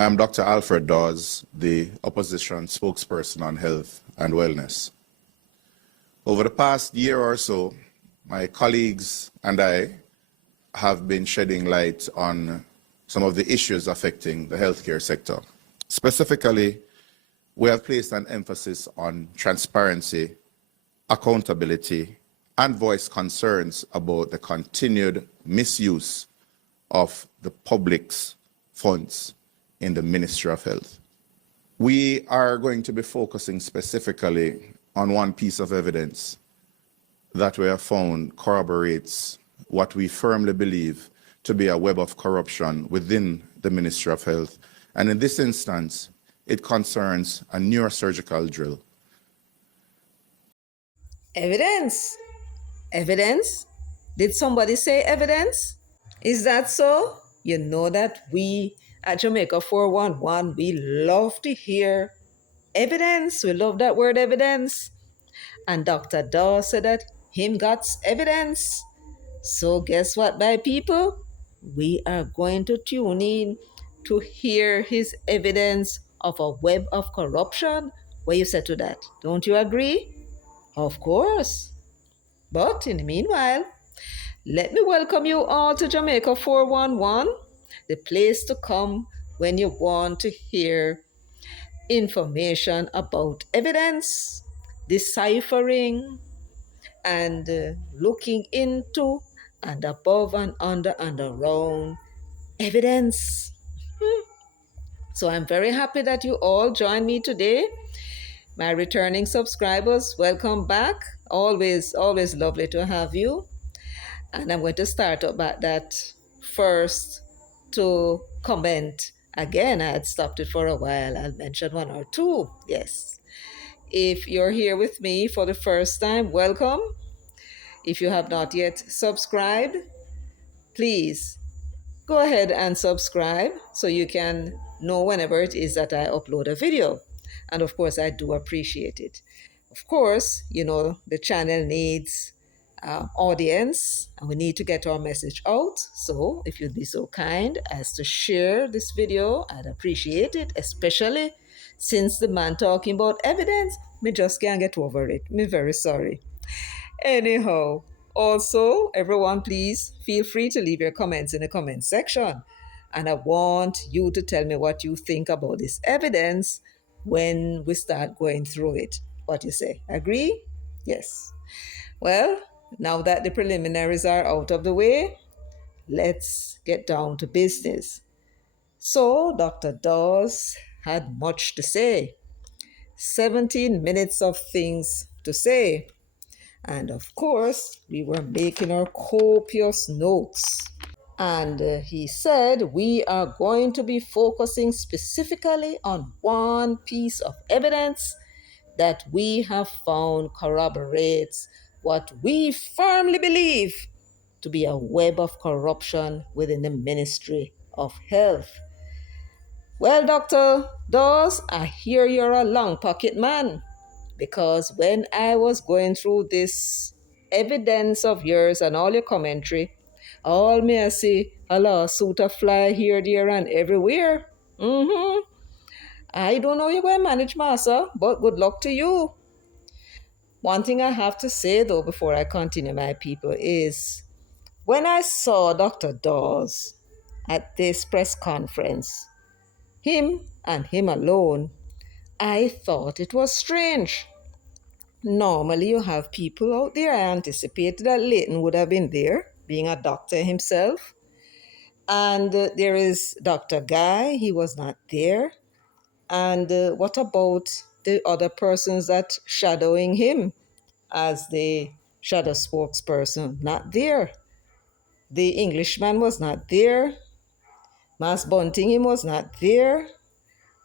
I am Dr. Alfred Dawes, the opposition spokesperson on health and wellness. Over the past year or so, my colleagues and I have been shedding light on some of the issues affecting the healthcare sector. Specifically, we have placed an emphasis on transparency, accountability, and voiced concerns about the continued misuse of the public's funds in the Ministry of Health. We are going to be focusing specifically on one piece of evidence that we have found corroborates what we firmly believe to be a web of corruption within the Ministry of Health. And in this instance, it concerns a neurosurgical drill. Evidence? Evidence? Did somebody say evidence? Is that so? You know that we at Jamaica 411, we love to hear evidence. We love that word evidence. And Dr. Dawes said that him got evidence. So guess what, my people? We are going to tune in to hear his evidence of a web of corruption. What you say to that? Don't you agree? Of course. But in the meanwhile, let me welcome you all to Jamaica 411, the place to come when you want to hear information about evidence, deciphering, and looking into and above and under and around evidence. So I'm very happy that you all joined me today. My returning subscribers, welcome back. Always lovely to have you. And I'm going to start about that first to comment. Again, I had stopped it for a while. I'll mention one or two. Yes. If you're here with me for the first time, welcome. If you have not yet subscribed, please go ahead and subscribe so you can know whenever it is that I upload a video. And of course, I do appreciate it. Of course, you know, the channel needs audience and we need to get our message out. So if you'd be so kind as to share this video, I'd appreciate it, especially since the man talking about evidence, me just can't get over it. Me very sorry. Anyhow, also, everyone, please feel free to leave your comments in the comment section. And I want you to tell me what you think about this evidence when we start going through it. What you say? Agree? Yes. Well, now that the preliminaries are out of the way, let's get down to business. So, Dr. Dawes had much to say. 17 minutes of things to say. And of course, we were making our copious notes. And he said, we are going to be focusing specifically on one piece of evidence that we have found corroborates what we firmly believe to be a web of corruption within the Ministry of Health. Well, Dr. Dawes, I hear you're a long pocket man, because when I was going through this evidence of yours and all your commentary, all me I see a lawsuit a fly here, there, and everywhere. I don't know you're going to manage, Master, but good luck to you. One thing I have to say, though, before I continue, my people, is when I saw Dr. Dawes at this press conference, him and him alone, I thought it was strange. Normally, you have people out there. I anticipated that Leighton would have been there, being a doctor himself. And there is Dr. Guy, he was not there. And what about the other persons that shadowing him as the shadow spokesperson? Not there. The Englishman was not there. Mas Bunting was not there.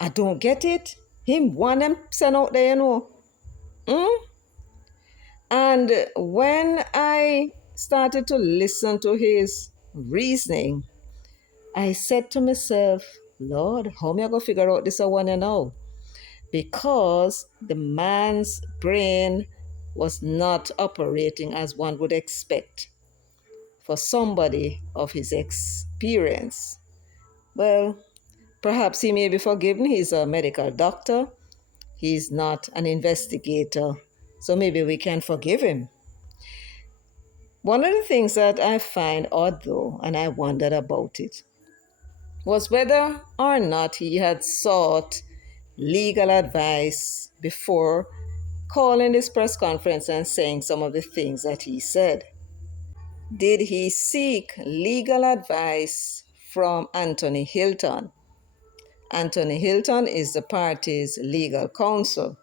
I don't get it. Him one them sent out there, you know. And when I started to listen to his reasoning, I said to myself, Lord, how am I going to figure out this one now? Because the man's brain was not operating as one would expect for somebody of his experience. Well, Perhaps he may be forgiven. He's a medical doctor, he's not an investigator. So maybe we can forgive him. One of the things that I find odd, though, and I wondered about it, was whether or not he had sought legal advice before calling this press conference and saying some of the things that he said. Did he seek legal advice from Anthony Hilton? Anthony Hilton is the party's legal counsel.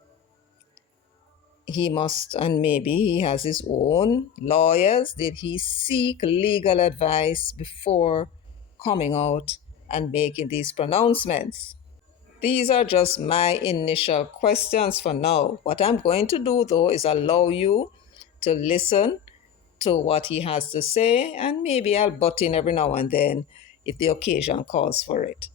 He must, and maybe he has his own lawyers. Did he seek legal advice before coming out and making these pronouncements? These are just my initial questions for now. What I'm going to do, though, is allow you to listen to what he has to say, and maybe I'll butt in every now and then if the occasion calls for it.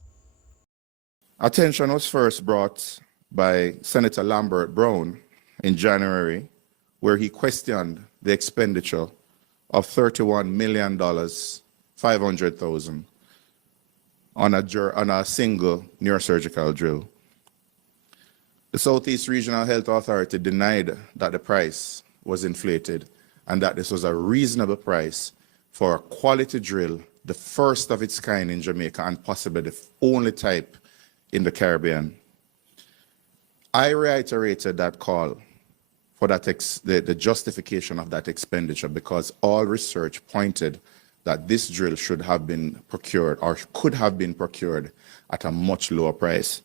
Attention was first brought by Senator Lambert Brown in January, where he questioned the expenditure of $31,500,000 on a single neurosurgical drill. The Southeast Regional Health Authority denied that the price was inflated and that this was a reasonable price for a quality drill, the first of its kind in Jamaica and possibly the only type in the Caribbean. I reiterated that call for that the justification of that expenditure because all research pointed that this drill should have been procured or could have been procured at a much lower price.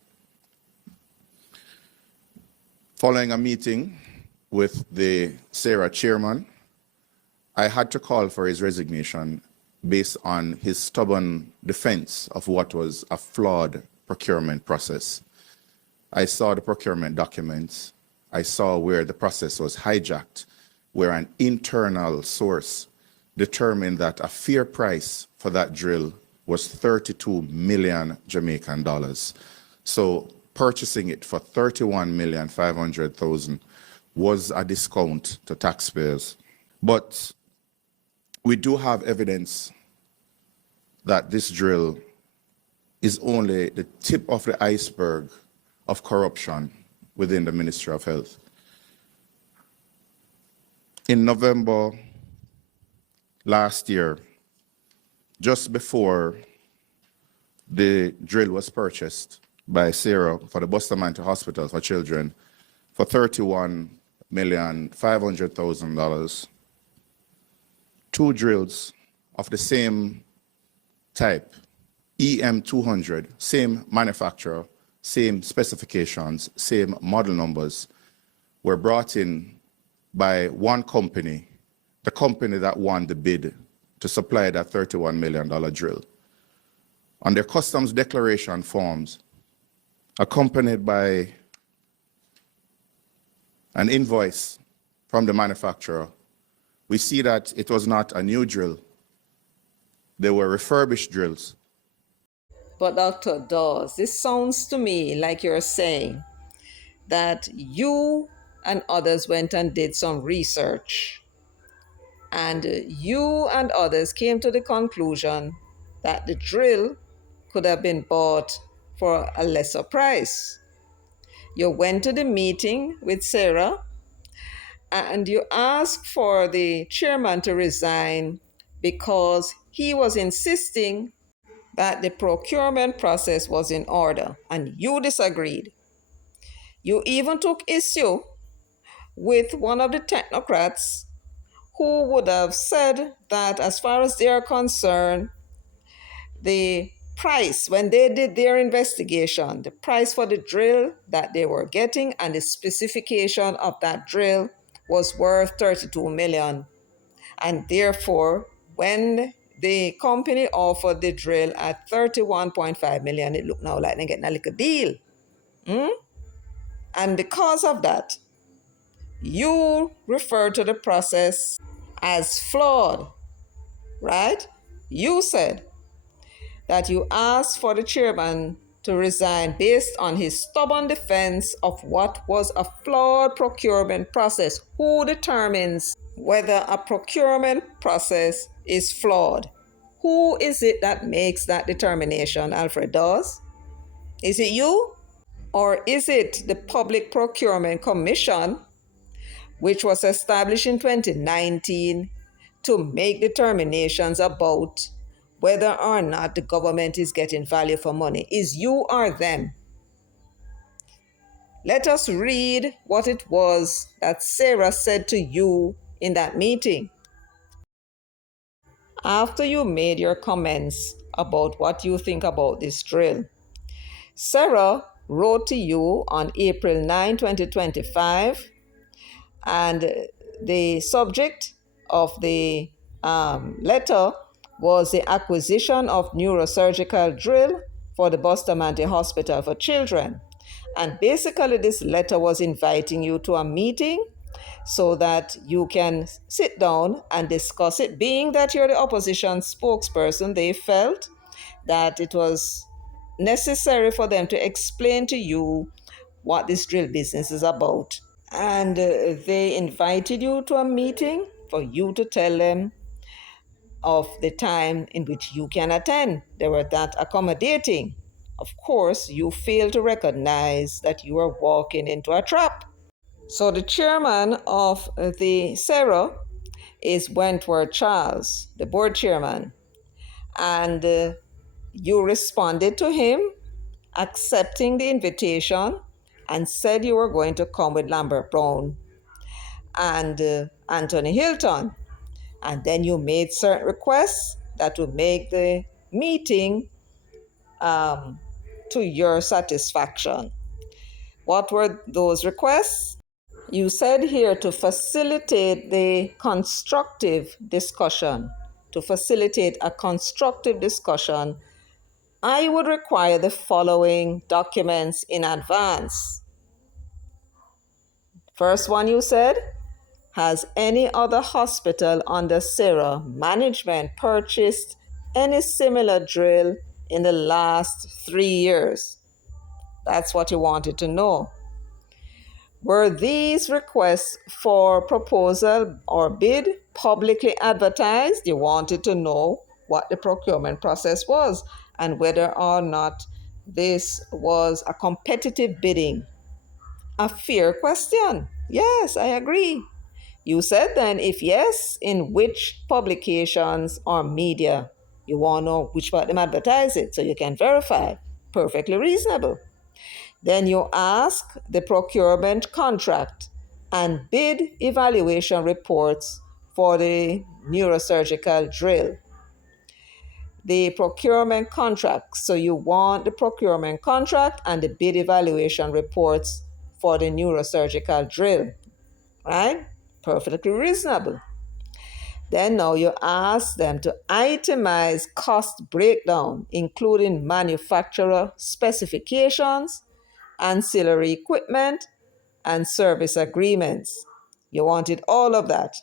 Following a meeting with the SERHA chairman, I had to call for his resignation based on his stubborn defense of what was a flawed procurement process. I saw the procurement documents. I saw where the process was hijacked, where an internal source determined that a fair price for that drill was 32 million Jamaican dollars. So purchasing it for 31,500,000 was a discount to taxpayers. But we do have evidence that this drill is only the tip of the iceberg of corruption within the Ministry of Health. In November last year, just before the drill was purchased by SERHA for the Bustamante Hospital for Children for $31,500,000, two drills of the same type, EM200, same manufacturer, same specifications, same model numbers, were brought in by one company, the company that won the bid to supply that $31 million drill. On their customs declaration forms, accompanied by an invoice from the manufacturer, we see that it was not a new drill. They were refurbished drills. But Dr. Dawes, this sounds to me like you're saying that you and others went and did some research, and you and others came to the conclusion that the drill could have been bought for a lesser price. You went to the meeting with SERHA and you asked for the chairman to resign because he was insisting that the procurement process was in order, and you disagreed. You even took issue with one of the technocrats who would have said that, as far as they are concerned, the price, when they did their investigation, the price for the drill that they were getting and the specification of that drill was worth 32 million. And therefore, when the company offered the drill at 31.5 million, it looked now like they're getting a little deal. And because of that, you refer to the process as flawed, right? You said that you asked for the chairman to resign based on his stubborn defense of what was a flawed procurement process. Who determines whether a procurement process is flawed? Who is it that makes that determination, Alfred Dawes? Is it you? Or is it the Public Procurement Commission, which was established in 2019 to make determinations about whether or not the government is getting value for money? Is you or them? Let us read what it was that SERHA said to you in that meeting. After you made your comments about what you think about this drill, SERHA wrote to you on April 9, 2025, and the subject of the letter was the acquisition of neurosurgical drill for the Bustamante Hospital for Children. And basically, this letter was inviting you to a meeting so that you can sit down and discuss it. Being that you're the opposition spokesperson, they felt that it was necessary for them to explain to you what this drill business is about. And they invited you to a meeting for you to tell them of the time in which you can attend. They were that accommodating. Of course, you fail to recognize that you are walking into a trap. So the chairman of the SERHA is Wentworth Charles, the board chairman. And you responded to him accepting the invitation and said you were going to come with Lambert Brown and Anthony Hilton. And then you made certain requests that would make the meeting to your satisfaction. What were those requests? You said here to facilitate the constructive discussion, to facilitate a constructive discussion, I would require the following documents in advance. First one you said, has any other hospital under SERHA management purchased any similar drill in the last 3 years? That's what you wanted to know. Were these requests for proposal or bid publicly advertised? You wanted to know what the procurement process was and whether or not this was a competitive bidding. A fair question. Yes, I agree. You said then, if yes, in which publications or media? You want to know which part them advertise it so you can verify. Perfectly reasonable. Then you ask the procurement contract and bid evaluation reports for the neurosurgical drill. The procurement contract. So you want the procurement contract and the bid evaluation reports for the neurosurgical drill, right? Perfectly reasonable. Then now you ask them to itemize cost breakdown, including manufacturer specifications, ancillary equipment, and service agreements. You wanted all of that,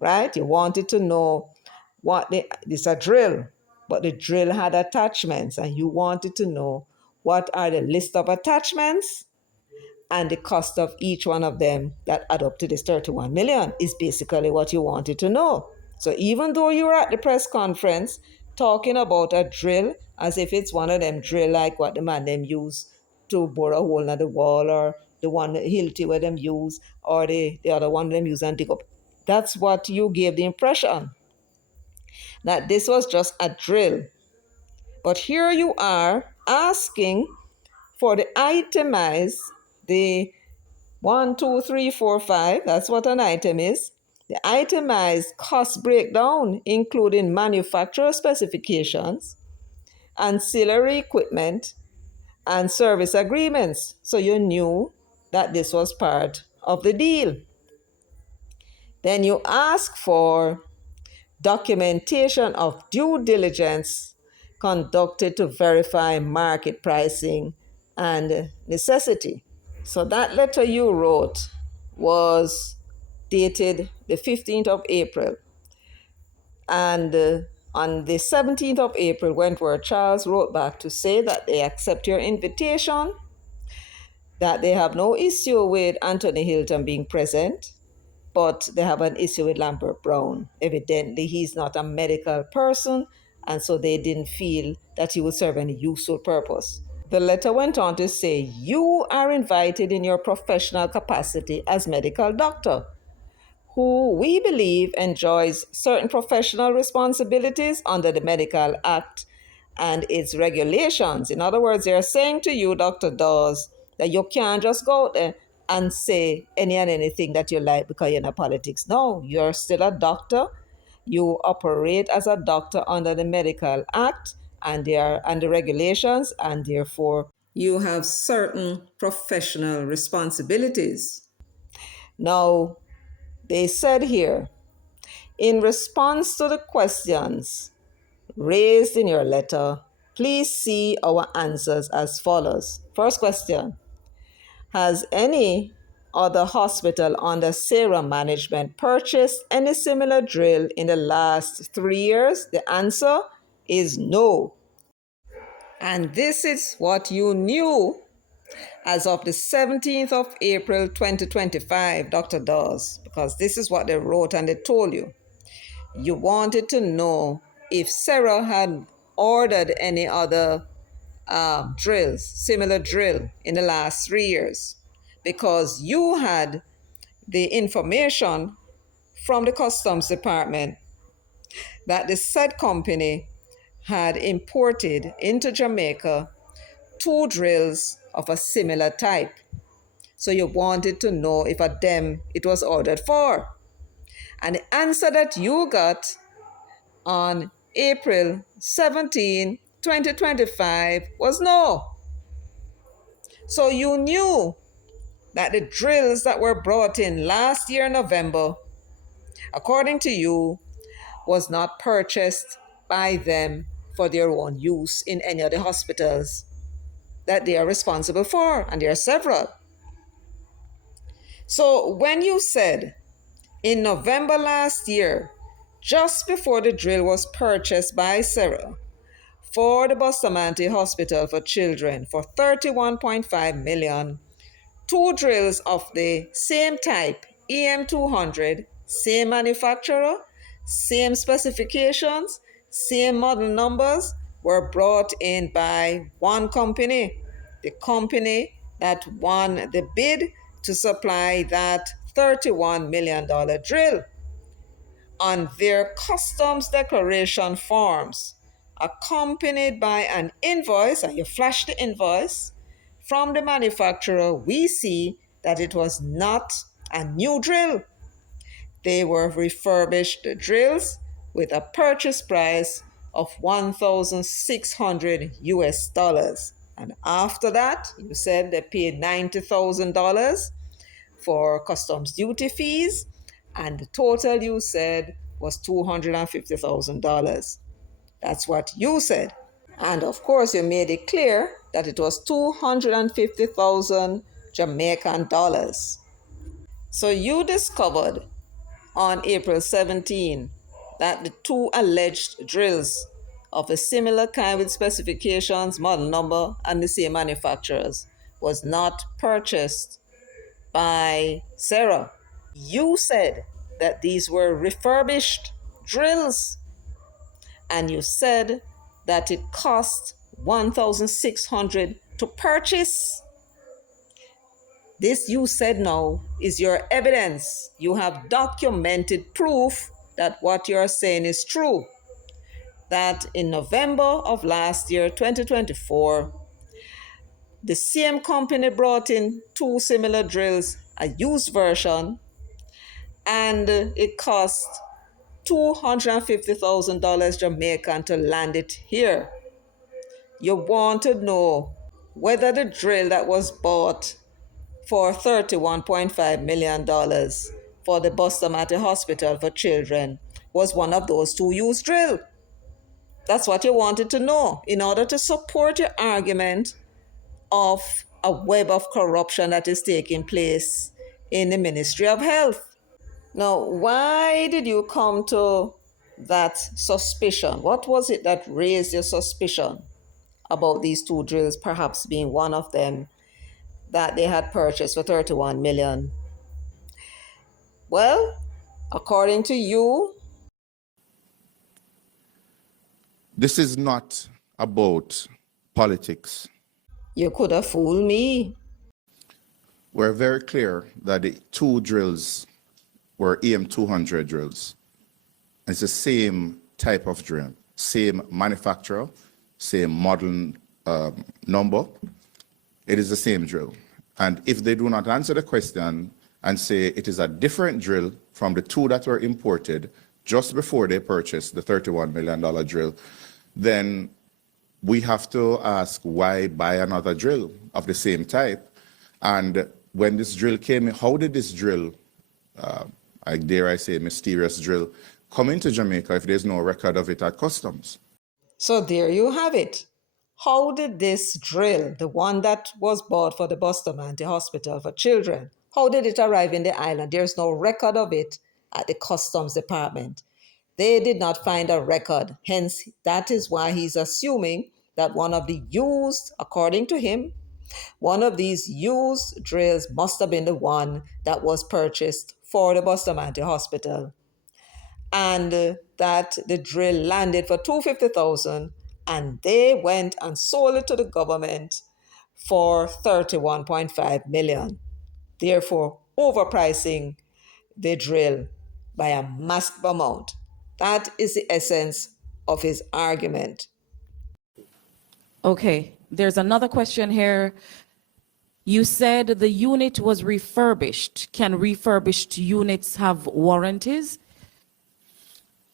right? You wanted to know this is a drill, but the drill had attachments, and you wanted to know what are the list of attachments and the cost of each one of them that add up to this 31 million is basically what you wanted to know. So even though you were at the press conference talking about a drill as if it's one of them drill like what the man them use to bore a hole in the wall, or the one Hilti where them use, or the other one them use and dig up. That's what you gave the impression, that this was just a drill. But here you are asking for the itemize, the 1, 2, 3, 4, 5, that's what an item is. The itemized cost breakdown, including manufacturer specifications, ancillary equipment, and service agreements. So you knew that this was part of the deal. Then you ask for documentation of due diligence conducted to verify market pricing and necessity. So that letter you wrote was dated the 15th of April. And on the 17th of April, Wentworth Charles wrote back to say that they accept your invitation, that they have no issue with Anthony Hilton being present, but they have an issue with Lambert Brown. Evidently, he's not a medical person, and so they didn't feel that he would serve any useful purpose. The letter went on to say, you are invited in your professional capacity as medical doctor, who we believe enjoys certain professional responsibilities under the Medical Act and its regulations. In other words, they're saying to you, Dr. Dawes, that you can't just go out there and say any and anything that you like because you're in politics. No, you're still a doctor. You operate as a doctor under the Medical Act and the regulations, and therefore you have certain professional responsibilities. Now, they said here, in response to the questions raised in your letter, please see our answers as follows. First question, has any other hospital under SERHA management purchased any similar drill in the last 3 years? The answer is no. And this is what you knew as of the 17th of April 2025, Dr. Dawes, because this is what they wrote and they told you. You wanted to know if SERHA had ordered any other drills, similar drill, in the last 3 years, because you had the information from the Customs Department that the said company had imported into Jamaica 2 drills of a similar type. So you wanted to know if a them it was ordered for. And the answer that you got on April 17, 2025 was no. So you knew that the drills that were brought in last year, November, according to you, was not purchased by them for their own use in any of the hospitals that they are responsible for, and there are several. So when you said in November last year, just bore the drill was purchased by SERHA for the Bustamante Hospital for Children for $31.5 million, 2 drills of the same type, EM200, same manufacturer, same specifications, same model numbers, were brought in by one company, the company that won the bid to supply that $31 million drill. On their customs declaration forms, accompanied by an invoice, and you flash the invoice, from the manufacturer, we see that it was not a new drill. They were refurbished drills with a purchase price of $1,600 US. And after that, you said they paid $90,000 for customs duty fees, and the total you said was $250,000. That's what you said. And of course, you made it clear that it was 250,000 Jamaican dollars. So you discovered on April 17 that the 2 alleged drills of a similar kind with specifications, model number, and the same manufacturers was not purchased by SERHA. You said that these were refurbished drills, and you said that it cost $1,600 to purchase. This you said now is your evidence. You have documented proof that what you're saying is true. That in November of last year, 2024, the same company brought in 2 similar drills, a used version, and it cost $250,000 Jamaican to land it here. You want to know whether the drill that was bought for $31.5 million for the Bustamante Hospital for Children was one of those 2 used drills. That's what you wanted to know in order to support your argument of a web of corruption that is taking place in the Ministry of Health. Now, why did you come to that suspicion? What was it that raised your suspicion about these 2 drills, perhaps being one of them, that they had purchased for $31 million? Well, according to you, This is not about politics. You could have fooled me. We're very clear that the two drills were EM200 drills. It's the same type of drill, same manufacturer, same model number. It is the same drill. And if they do not answer the question and say it is a different drill from the two that were imported just before they purchased the $31 million drill, then we have to ask why buy another drill of the same type. And when this drill came in, how did this drill, I dare I say mysterious drill, come into Jamaica if there's no record of it at customs? So there you have it. How did this drill, the one that was bought for the Bustamante Hospital for Children, how did it arrive in the island? There's no record of it at the Customs Department. They did not find a record. Hence, that is why he's assuming that one of the used, according to him, one of these used drills must have been the one that was purchased for the Bustamante Hospital, and that the drill landed for $250,000, and they went and sold it to the government for $31.5 million, therefore overpricing the drill by a massive amount. That is the essence of his argument. Okay, there's another question here. You said the unit was refurbished. Can refurbished units have warranties?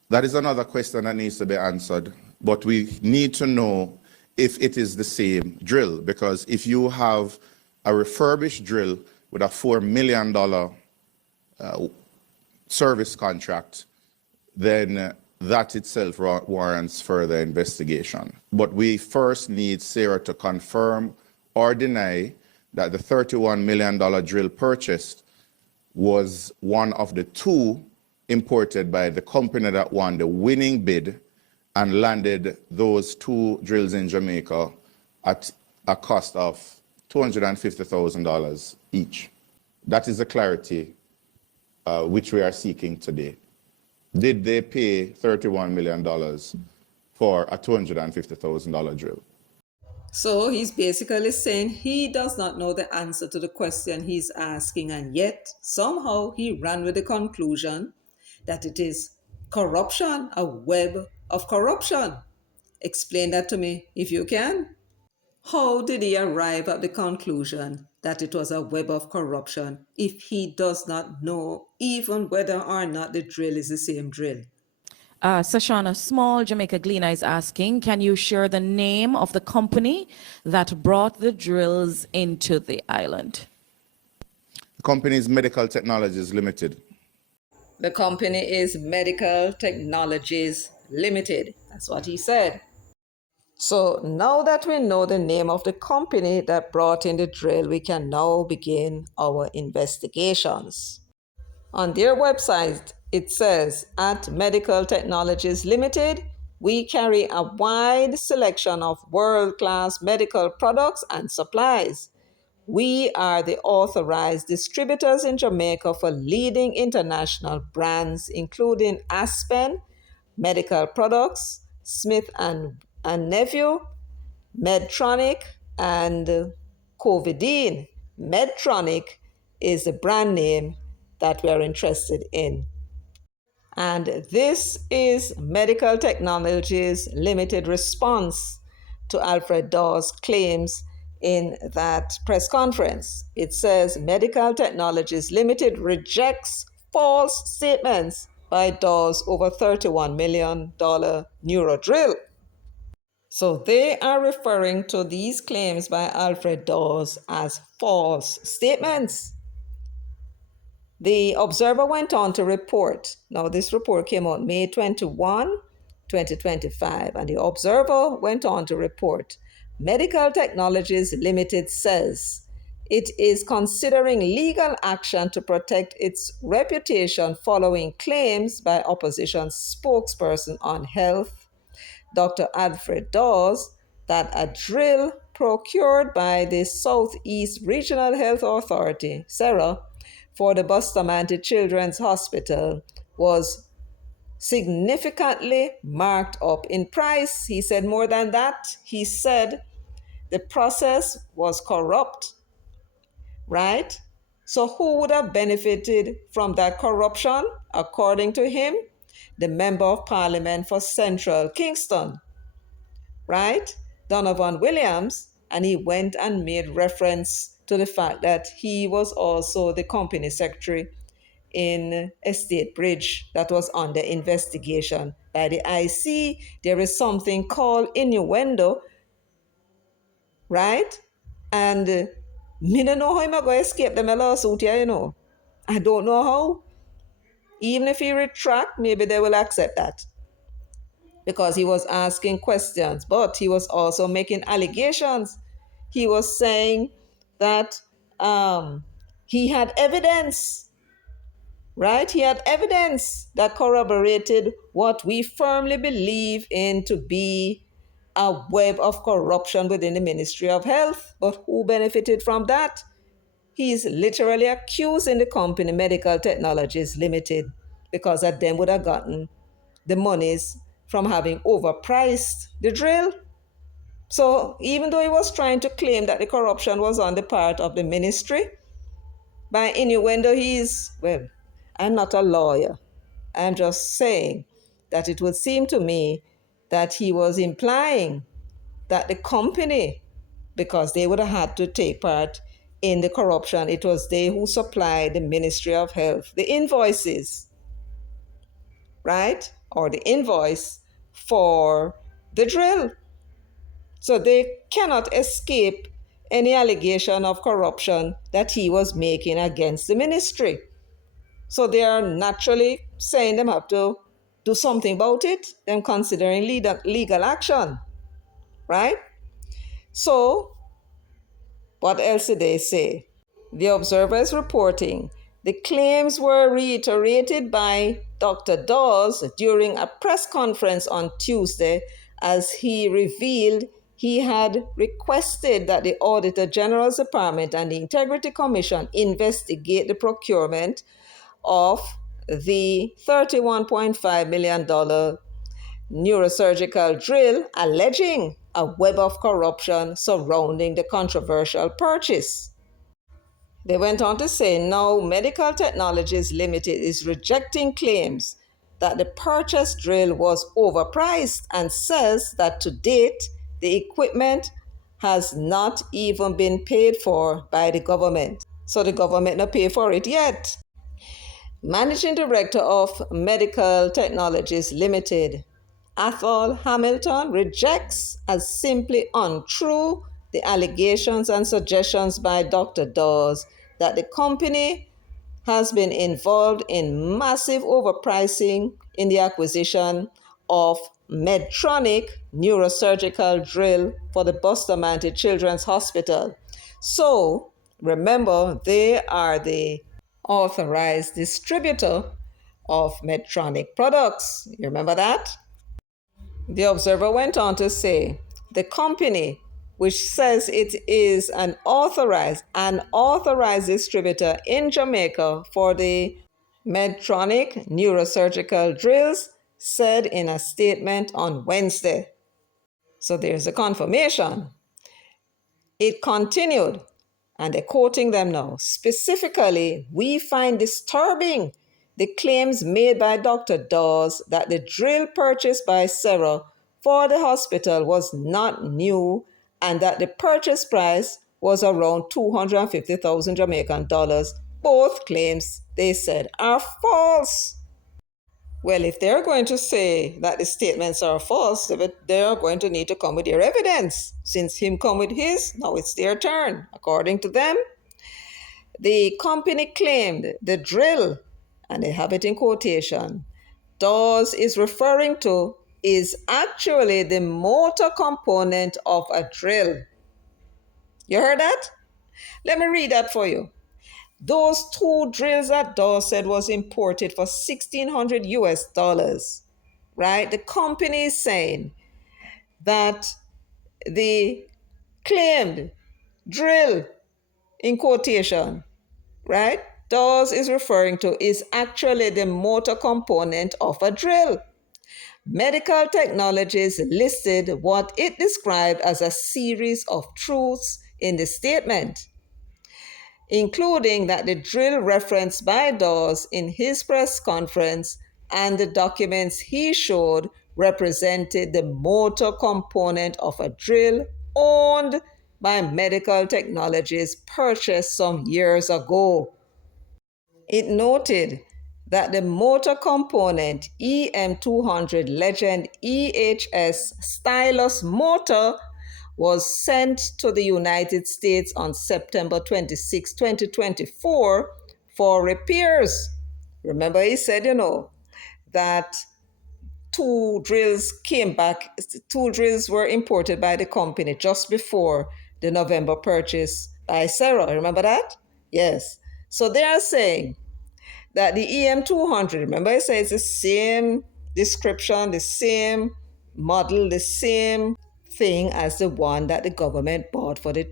That is another question that needs to be answered. But we need to know if it is the same drill, because if you have a refurbished drill with a $4 million service contract, then that itself warrants further investigation. But we first need SERHA to confirm or deny that the $31 million drill purchased was one of the two imported by the company that won the winning bid and landed those two drills in Jamaica at a cost of $250,000 each. That is the clarity which we are seeking today. Did they pay $31 million for a $250,000 drill? So he's basically saying he does not know the answer to the question he's asking, and yet somehow he ran with the conclusion that it is corruption, a web of corruption. Explain that to me if you can. How did he arrive at the conclusion that it was a web of corruption if he does not know even whether or not the drill is the same drill? Sashana Small, Jamaica Gleaner, is asking, can you share the name of the company that brought the drills into the island? The company is Medical Technologies Limited. The company is Medical Technologies Limited. That's what he said. So now that we know the name of the company that brought in the drill, we can now begin our investigations. On their website, it says, at Medical Technologies Limited, we carry a wide selection of world-class medical products and supplies. We are the authorized distributors in Jamaica for leading international brands, including Aspen Medical Products, Smith and Nephew, Medtronic, and Covidine. Medtronic is the brand name that we are interested in. And this is Medical Technologies Limited response to Alfred Dawes' claims in that press conference. It says Medical Technologies Limited rejects false statements by Dawes over $31 million neuro drill. So they are referring to these claims by Alfred Dawes as false statements. The Observer went on to report. Now, this report came out May 21, 2025, and the Observer went on to report Medical Technologies Limited says it is considering legal action to protect its reputation following claims by opposition spokesperson on health, Dr. Alfred Dawes, that a drill procured by the Southeast Regional Health Authority, SERHA, for the Bustamante Children's Hospital was significantly marked up in price. He said more than that. He said the process was corrupt, right? So who would have benefited from that corruption? According to him, the Member of Parliament for Central Kingston, right? Donovan Williams, and he went and made reference to the fact that he was also the company secretary in Estate Bridge that was under investigation by the IC. There is something called innuendo, right? And me don't know how I'm going to escape them a lawsuit here, I don't know how. Even if he retract, maybe they will accept that because he was asking questions, but he was also making allegations. He was saying that he had evidence, right? He had evidence that corroborated what we firmly believe in to be a web of corruption within the Ministry of Health. But who benefited from that? He's literally accusing the company Medical Technologies Limited because that them would have gotten the monies from having overpriced the drill. So even though he was trying to claim that the corruption was on the part of the ministry, by innuendo well, I'm not a lawyer. I'm just saying that it would seem to me that he was implying that the company, because they would have had to take part in the corruption, it was they who supplied the Ministry of Health the invoices, right? Or the invoice for the drill. So they cannot escape any allegation of corruption that he was making against the ministry. So they are naturally saying them have to do something about it, them considering legal action, right? So what else did they say? The Observer is reporting the claims were reiterated by Dr. Dawes during a press conference on Tuesday as he revealed he had requested that the Auditor General's Department and the Integrity Commission investigate the procurement of the $31.5 million neurosurgical drill, alleging a web of corruption surrounding the controversial purchase. They went on to say now Medical Technologies Limited is rejecting claims that the purchased drill was overpriced and says that to date the equipment has not even been paid for by the government. So the government not pay for it yet. Managing Director of Medical Technologies Limited, Athol Hamilton, rejects as simply untrue the allegations and suggestions by Dr. Dawes that the company has been involved in massive overpricing in the acquisition of Medtronic neurosurgical drill for the Bustamante Children's Hospital. So, remember, they are the authorized distributor of Medtronic products. You remember that? The Observer went on to say the company, which says it is an authorized distributor in Jamaica for the Medtronic neurosurgical drills, said in a statement on Wednesday. So there's a confirmation. It continued, and they're quoting them now. Specifically, we find disturbing the claims made by Dr. Dawes that the drill purchased by SERHA for the hospital was not new and that the purchase price was around 250,000 Jamaican dollars. Both claims, they said, are false. Well, if they're going to say that the statements are false, they are going to need to come with their evidence. Since him come with his, now it's their turn. According to them, the company claimed the drill, and they have it in quotation, Dawes is referring to is actually the motor component of a drill. You heard that? Let me read that for you. Those two drills that Dawes said was imported for $1,600 US, right? The company is saying that the claimed drill, in quotation, right, Dawes is referring to is actually the motor component of a drill. Medical Technologies listed what it described as a series of truths in the statement, including that the drill referenced by Dawes in his press conference and the documents he showed represented the motor component of a drill owned by Medical Technologies purchased some years ago. It noted that the motor component EM200 Legend EHS stylus motor was sent to the United States on September 26, 2024 for repairs. Remember, he said, that two drills came back, two drills were imported by the company just before the November purchase by SERHA. Remember that? Yes. So they are saying that the EM200, remember I said it's the same description, the same model, the same thing as the one that the government bought for the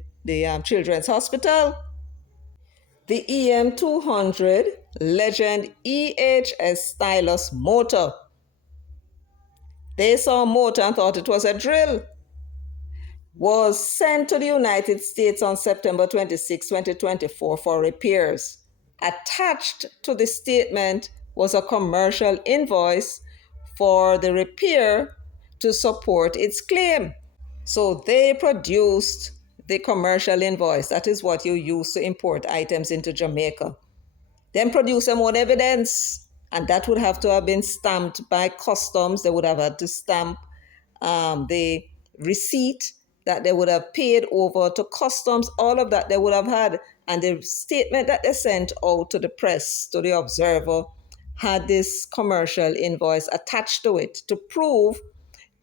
Children's Hospital. The EM200 Legend EHS stylus motor. They saw a motor and thought it was a drill. Was sent to the United States on September 26, 2024 for repairs. Attached to the statement was a commercial invoice for the repair to support its claim. So they produced the commercial invoice. That is what you use to import items into Jamaica. Then produce them on evidence, and that would have to have been stamped by customs. They would have had to stamp the receipt that they would have paid over to customs, all of that they would have had. And the statement that they sent out to the press, to the observer, had this commercial invoice attached to it to prove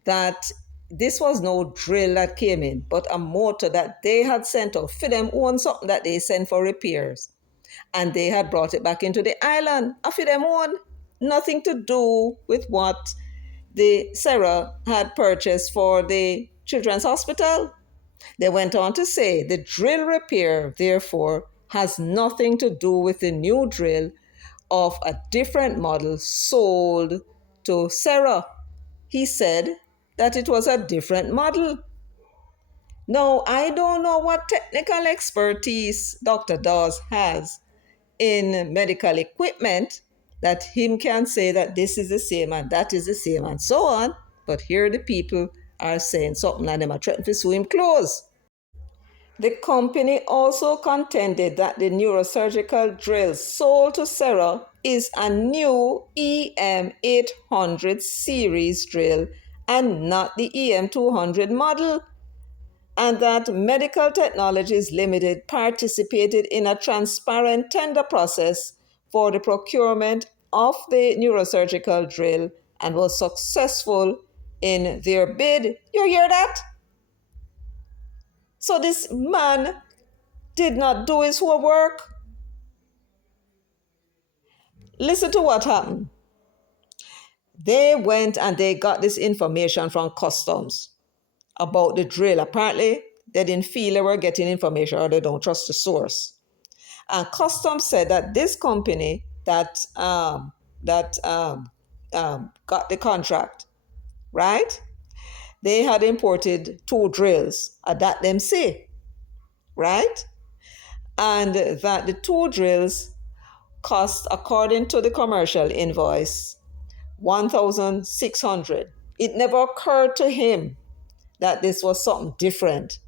that this was no drill that came in, but a motor that they had sent out for them own something that they sent for repairs. And they had brought it back into the island, for them own. Nothing to do with what the SERHA had purchased for the Children's Hospital. They went on to say the drill repair, therefore, has nothing to do with the new drill of a different model sold to SERHA. He said that it was a different model. Now, I don't know what technical expertise Dr. Dawes has in medical equipment that him can say that this is the same and that is the same and so on. But here the people are saying something and them are threatening to sue him close. The company also contended that the neurosurgical drill sold to SERHA is a new EM800 series drill and not the EM200 model, and that Medical Technologies Limited participated in a transparent tender process for the procurement of the neurosurgical drill and was successful in their bid. You hear that? So this man did not do his homework. Listen to what happened. They went and they got this information from customs about the drill. Apparently, they didn't feel they were getting information or they don't trust the source. And customs said that this company that got the contract, right? They had imported two drills, that them say, right? And that the two drills cost, according to the commercial invoice, $1,600. It never occurred to him that this was something different,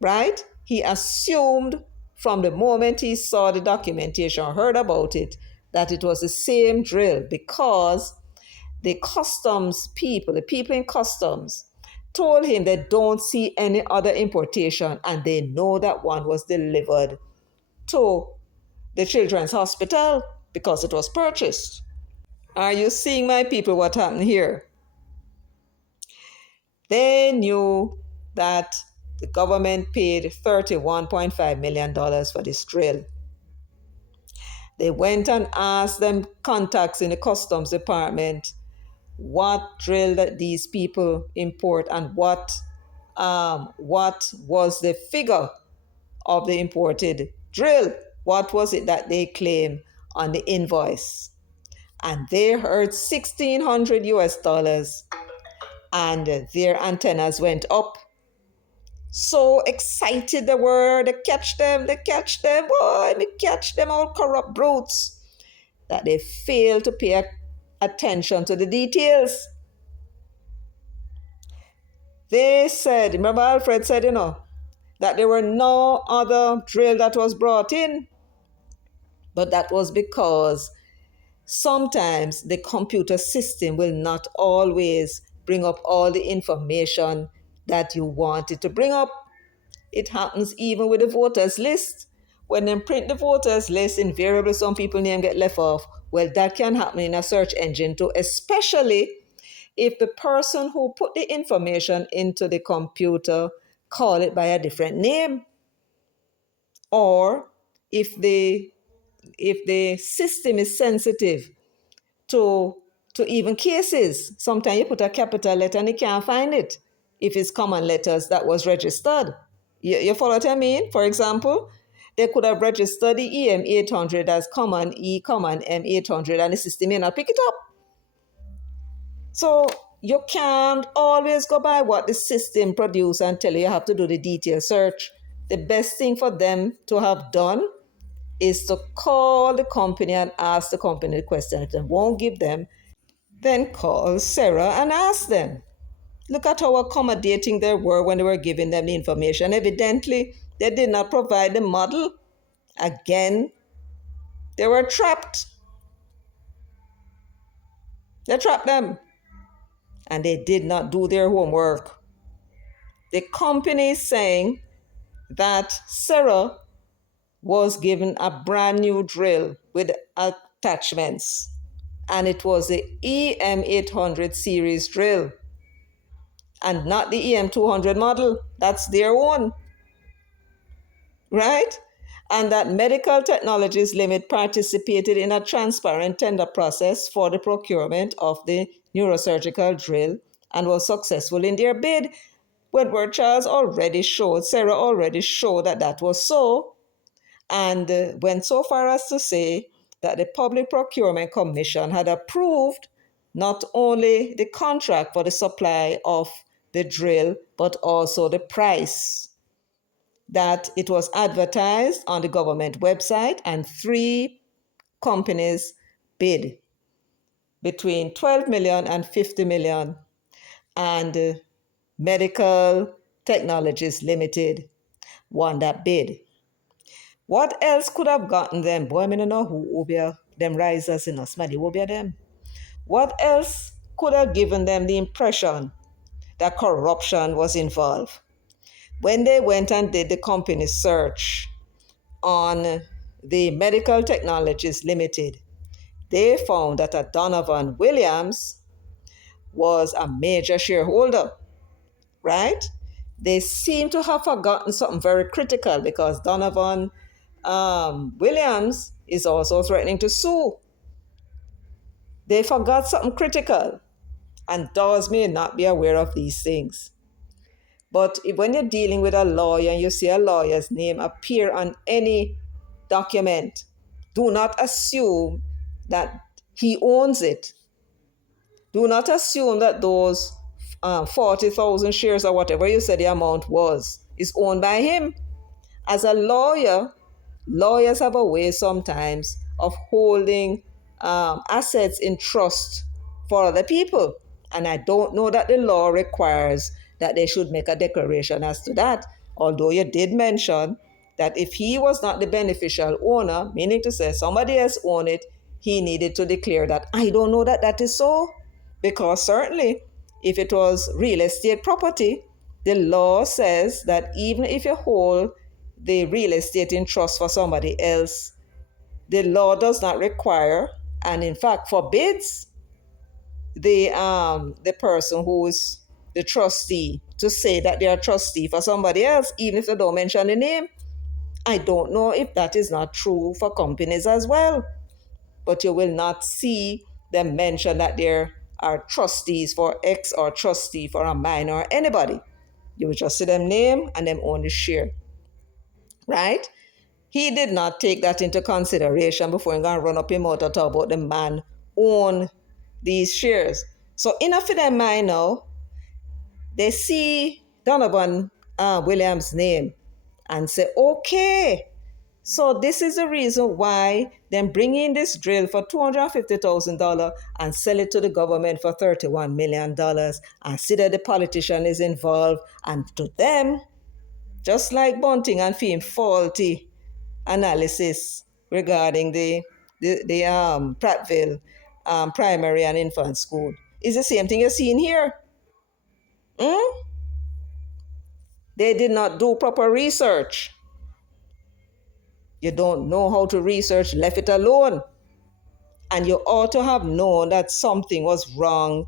right? He assumed from the moment he saw the documentation or heard about it that it was the same drill because the customs people, the people in customs, told him they don't see any other importation and they know that one was delivered to the Children's Hospital because it was purchased. Are you seeing, my people, what happened here? They knew that the government paid $31.5 million for this drill. They went and asked them contacts in the customs department what drill that these people import and what was the figure of the imported drill. What was it that they claim on the invoice? and they heard $1,600 and their antennas went up. So excited they were, they catch them, boy, me catch them, all corrupt brutes, that they failed to pay attention to the details. They said, remember Alfred said, that there were no other drill that was brought in. But that was because sometimes the computer system will not always bring up all the information that you want it to bring up. It happens even with the voters list. When they print the voters list, invariably some people's name get left off. Well, that can happen in a search engine too, especially if the person who put the information into the computer call it by a different name, or if the system is sensitive to even cases. Sometimes you put a capital letter and you can't find it if it's common letters that was registered. You follow what I mean? For example, they could have registered the EM 800 as common, E common, M 800, and the system may not pick it up. So you can't always go by what the system produces and tell you have to do the detailed search. The best thing for them to have done is to call the company and ask the company the question. If they won't give them, then call SERHA and ask them. Look at how accommodating they were when they were giving them the information. Evidently, they did not provide the model. Again, they were trapped. They trapped them. And they did not do their homework. The company is saying that SERHA was given a brand new drill with attachments, and it was the EM800 series drill and not the EM200 model. That's their own, right? And that Medical Technologies Limit participated in a transparent tender process for the procurement of the neurosurgical drill and was successful in their bid. Wentworth Charles already showed, SERHA already showed that that was so, and went so far as to say that the Public Procurement Commission had approved not only the contract for the supply of the drill, but also the price. That it was advertised on the government website and 3 companies bid between 12 million and 50 million, and Medical Technologies Limited won that bid. What else could have gotten them? Boy, I don't know who obia them risers in us, man, obia them. What else could have given them the impression that corruption was involved? When they went and did the company search on the Medical Technologies Limited, they found that a Donovan Williams was a major shareholder, right? They seem to have forgotten something very critical, because Donovan Williams is also threatening to sue. They forgot something critical, and Dawes may not be aware of these things. But when you're dealing with a lawyer and you see a lawyer's name appear on any document, do not assume that he owns it. Do not assume that those 40,000 shares or whatever you said the amount was is owned by him. As a lawyer, lawyers have a way sometimes of holding assets in trust for other people. And I don't know that the law requires that they should make a declaration as to that. Although you did mention that if he was not the beneficial owner, meaning to say somebody else owned it, he needed to declare that. I don't know that that is so, because certainly if it was real estate property, the law says that even if you hold the real estate in trust for somebody else, the law does not require, and in fact forbids, the person who is the trustee to say that they are trustee for somebody else, even if they don't mention the name. I don't know if that is not true for companies as well, but you will not see them mention that they are trustees for X or trustee for a minor or anybody. You will just see them name and them own the share, right? He did not take that into consideration before he going to run up him out and talk about the man own these shares. So enough of them mind now, they see Donovan Williams' name and say, okay, so this is the reason why them bring in this drill for $250,000 and sell it to the government for $31 million and see that the politician is involved. And to them, just like Bunting and Fame, faulty analysis regarding the Prattville primary and infant school. It's the same thing you're seeing here. They did not do proper research. You don't know how to research, left it alone. And you ought to have known that something was wrong,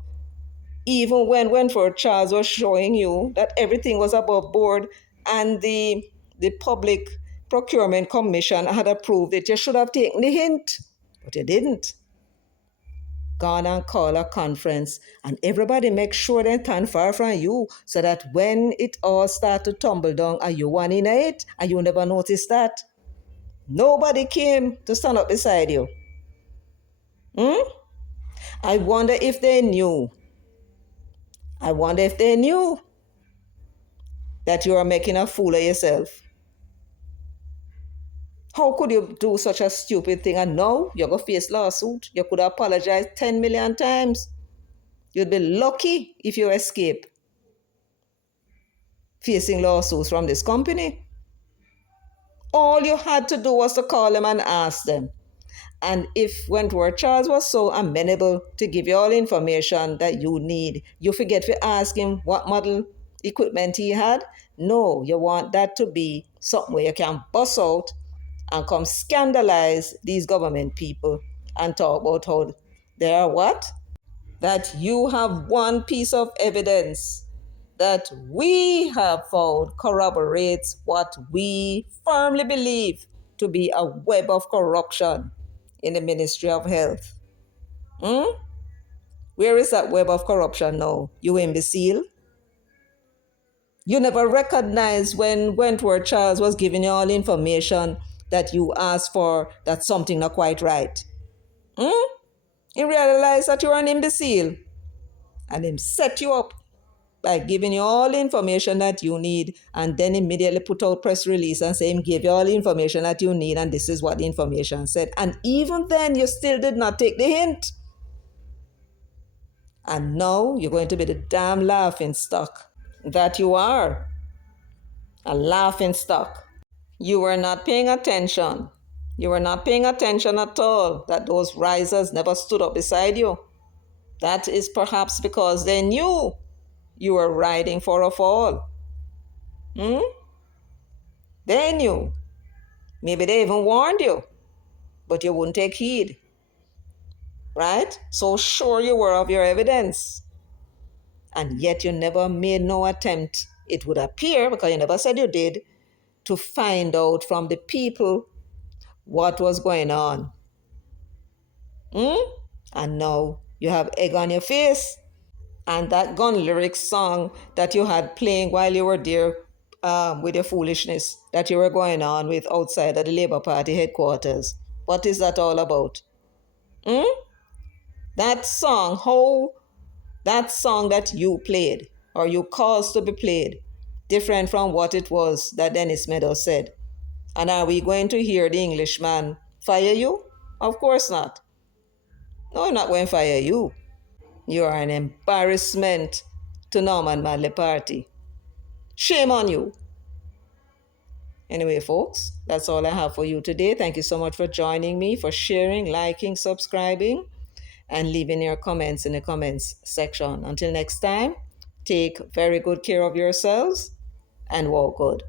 even when Wentworth Charles was showing you that everything was above board and the Public Procurement Commission had approved it. You should have taken the hint, but you didn't. Gone and call a conference, and everybody make sure they stand far from you so that when it all start to tumble down, are you one in it and you never noticed that? Nobody came to stand up beside you. I wonder if they knew. I wonder if they knew that you are making a fool of yourself. How could you do such a stupid thing? And now you're going to face lawsuit. You could apologize 10 million times. You'd be lucky if you escape facing lawsuits from this company. All you had to do was to call them and ask them. And if Wentworth Charles was so amenable to give you all information that you need, you forget to ask him what model equipment he had? No, you want that to be something where you can bust out and come scandalize these government people and talk about how they are what? That you have one piece of evidence that we have found corroborates what we firmly believe to be a web of corruption in the Ministry of Health. Where is that web of corruption now, you imbecile? You never recognized when Wentworth Charles was giving you all information that you asked for, that something not quite right. He realized that you're an imbecile, and him set you up by giving you all the information that you need, and then immediately put out press release and say him gave you all the information that you need, and this is what the information said. And even then, you still did not take the hint. And now you're going to be the damn laughing stock that you are. A laughing stock. You were not paying attention. You were not paying attention at all that those risers never stood up beside you. That is perhaps because they knew you were riding for a fall. They knew. Maybe they even warned you, but you wouldn't take heed. Right? So sure you were of your evidence. And yet you never made no attempt, it would appear, because you never said you did, to find out from the people what was going on. And now you have egg on your face. And that gun lyrics song that you had playing while you were there with your foolishness that you were going on with outside of the Labour Party headquarters. What is that all about? That song, that song that you played or you caused to be played, different from what it was that Dennis Meadows said. And are we going to hear the Englishman fire you? Of course not. No, I'm not going to fire you. You are an embarrassment to Norman Manley Party. Shame on you. Anyway, folks, that's all I have for you today. Thank you so much for joining me, for sharing, liking, subscribing, and leaving your comments in the comments section. Until next time, take very good care of yourselves and walk good.